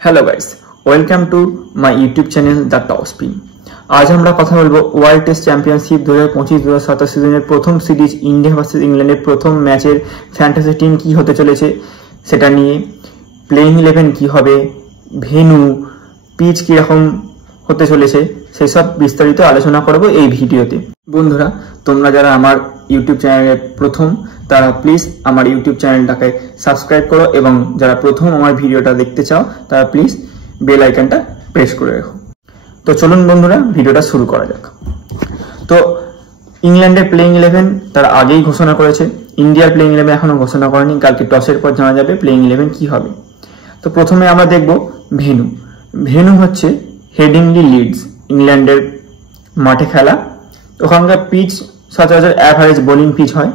Hello guys, welcome to my YouTube channel the top spin. आज আমরা কথা বলবো ওয়ার্ল্ড টেস্ট চ্যাম্পিয়নশিপ 2025-2027 সিজনের প্রথম সিরিজ ইন্ডিয়া ভার্সেস ইংল্যান্ডের প্রথম ম্যাচের ফ্যান্টাসি টিম কি হতে চলেছে সেটা নিয়ে, প্লেইং 11 কি হবে, ভেন্যু, পিচ কি রকম হতে চলেছে সেই সব বিস্তারিত আলোচনা করব এই ভিডিওতে। বন্ধুরা, তোমরা যারা আমার ইউটিউব চ্যানেলে প্রথম তারা প্লিজ আমার ইউটিউব চ্যানেলটাকে সাবস্ক্রাইব করো এবং যারা প্রথম আমার ভিডিওটা দেখতে চাও তারা প্লিজ বেল আইকনটা প্রেস করে রাখো। তো চলুন বন্ধুরা, ভিডিওটা শুরু করা যাক। তো ইংল্যান্ডের প্লেইং 11 তারা আগেই ঘোষণা করেছে, ইন্ডিয়ার প্লেইং 11 এখনো ঘোষণা করেনি। কালকে টসের পর জানা যাবে প্লেইং 11 কি হবে। তো প্রথমে আমরা দেখব ভেন্যু। ভেন্যু হচ্ছে হেডিংলি লিডস, ইংল্যান্ডের মাঠে খেলা। ওখানকার পিচ সচরাচর অ্যাভারেজ বোলিং পিচ হয়।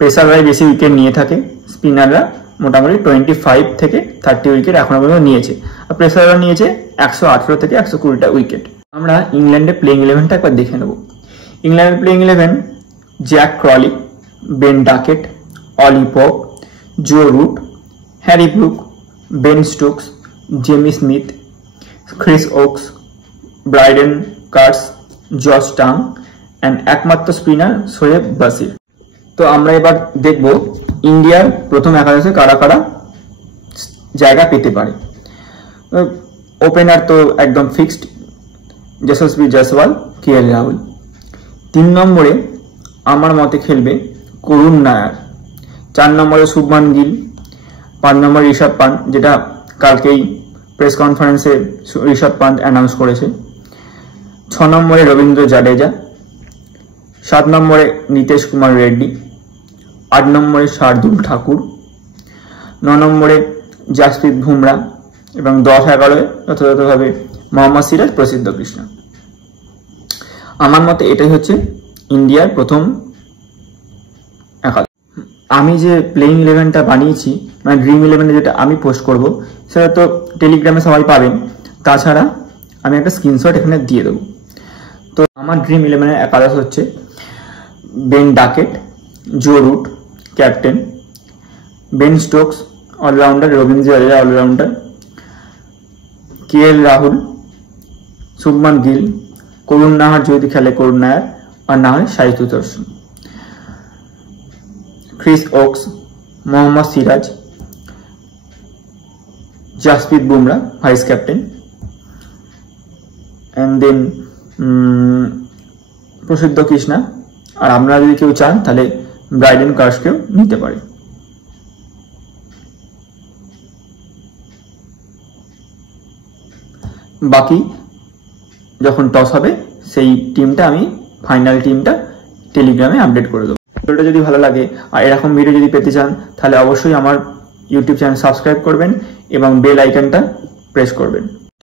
পেসাররাই বেশি উইকেট নিয়ে থাকে, স্পিনাররা মোটামুটি 25 থেকে 30 উইকেট এখনো পর্যন্ত নিয়েছে, আর পেসাররা নিয়েছে 118 থেকে 120টা উইকেট। আমরা ইংল্যান্ডের প্লেইং 11টা একবার দেখে নেব। ইংল্যান্ডের playing 11: Jack Crawley, Ben Duckett, Ollie Pope, Joe Root, Harry Brook, Ben Stokes, Jamie Smith, Chris Woakes, Brydon Carse, Josh Tongue and একমাত্র স্পিনার শোয়েব বাসির। তো আমরা এবার দেখব ইন্ডিয়ার প্রথম একাদশে কারা কারা জায়গা পেতে পারে। ওপেনার তো একদম ফিক্সড, যশস্বী জয়সওয়াল, কেএল রাহুল। 3 নম্বরে আমার মতে খেলবে করুণ নায়ার, 4 নম্বরে শুভমান গিল, 5 নম্বরে ঋষভ পান্ট, যেটা কালকেই প্রেস কনফারেন্সে ঋষভ পান্ট অ্যানাউন্স করেছে, 6 নম্বরে রবীন্দ্র জাডেজা, 7 নম্বরে নীতিশ কুমার রেড্ডি, 8 নম্বরে শার্দুল ঠাকুর, 9 নম্বরে জাসপ্রীত বুমরা এবং 10-11 যথাযথভাবে মোহাম্মদ সিরাজ, প্রসিদ্ধ কৃষ্ণ। আমার মতে এটাই হচ্ছে ইন্ডিয়ার প্রথম একাদশ। আমি যে প্লেইং 11টা বানিয়েছি, মানে ড্রিম 11 যেটা আমি পোস্ট করব সেটা তো টেলিগ্রামে সবাই পাবেন, তাছাড়া আমি একটা স্ক্রিনশট এখানে দিয়ে দেবো। তো আমার ড্রিম 11-এর একাদশ হচ্ছে Ben Duckett, Joe Root captain, Ben Stokes allrounder, Ravindra Jadeja allrounder, K L Rahul, Shubman Gill, Karun Nair যদি খেলে করুণ নায়ার, আর না হয় Sai Sudharsan, Chris Woakes, Mohammed Siraj, Jasprit Bumrah vice captain, and then Prasidh Krishna. আর আপনারা যদি কেউ চান তাহলে ব্রাইডেন কার্সকেও নিতে পারে। বাকি যখন টস হবে সেই টিমটা আমি ফাইনাল টিমটা টেলিগ্রামে আপডেট করে দেবো। ভিডিওটা যদি ভালো লাগে আর এরকম ভিডিও যদি পেতে চান তাহলে অবশ্যই আমার ইউটিউব চ্যানেল সাবস্ক্রাইব করবেন এবং বেল আইকনটা প্রেস করবেন।